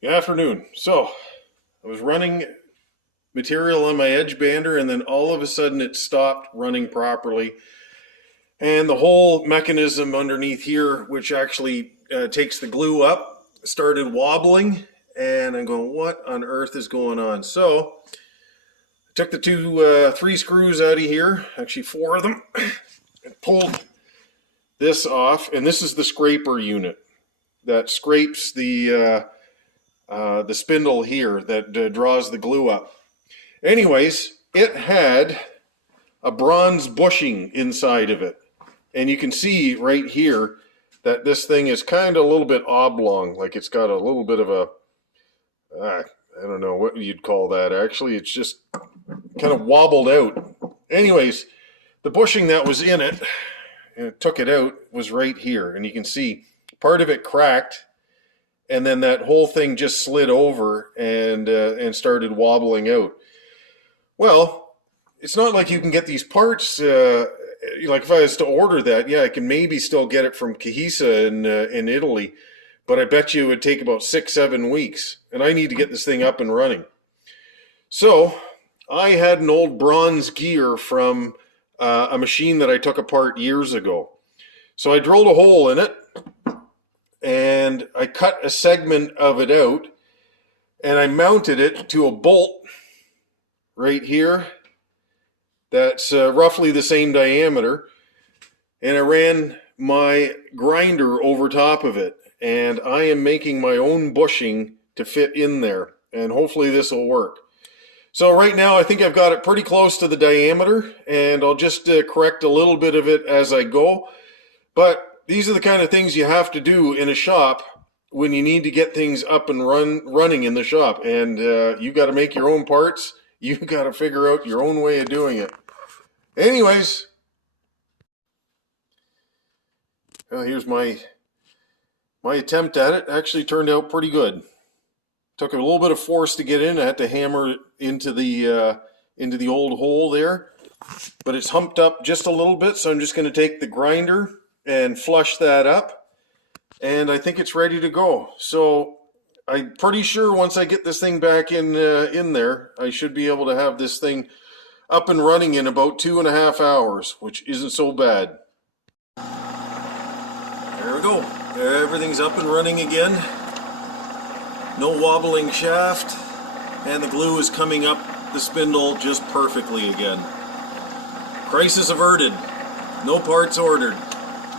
Good afternoon. So, I was running material on my edge bander, and then all of a sudden it stopped running properly. And the whole mechanism underneath here, which actually takes the glue up, started wobbling. And I'm going, what on earth is going on? So, I took the three screws out of here, actually four of them, and pulled this off. And this is the scraper unit that scrapes the spindle here that draws the glue up. Anyways, it had a bronze bushing inside of it. And you can see right here that this thing is kind of a little bit oblong, like it's got a little bit of a, I don't know what you'd call that actually. It's just kind of wobbled out. Anyways, the bushing that was in it, and it took it out, was right here. And you can see part of it cracked, and then that whole thing just slid over and started wobbling out. Well, it's not like you can get these parts. Like if I was to order that, yeah, I can maybe still get it from Cahisa in Italy, but I bet you it would take about 6-7 weeks, and I need to get this thing up and running. So I had an old bronze gear from a machine that I took apart years ago. So I drilled a hole in it, and I cut a segment of it out, and I mounted it to a bolt right here that's roughly the same diameter, and I ran my grinder over top of it, and I am making my own bushing to fit in there, and hopefully this will work. So right now I think I've got it pretty close to the diameter, and I'll just correct a little bit of it as I go. But these are the kind of things you have to do in a shop when you need to get things up and running in the shop. And you got to make your own parts. You got to figure out your own way of doing it. Anyways, well, here's my attempt at it. Actually turned out pretty good. Took a little bit of force to get in. I had to hammer it into the old hole there, but it's humped up just a little bit. So I'm just going to take the grinder and flush that up, and I think it's ready to go. So I'm pretty sure once I get this thing back in there, I should be able to have this thing up and running in about 2.5 hours, which isn't so bad. There we go. Everything's up and running again. No wobbling shaft, and the glue is coming up the spindle just perfectly again. Crisis averted. No parts ordered.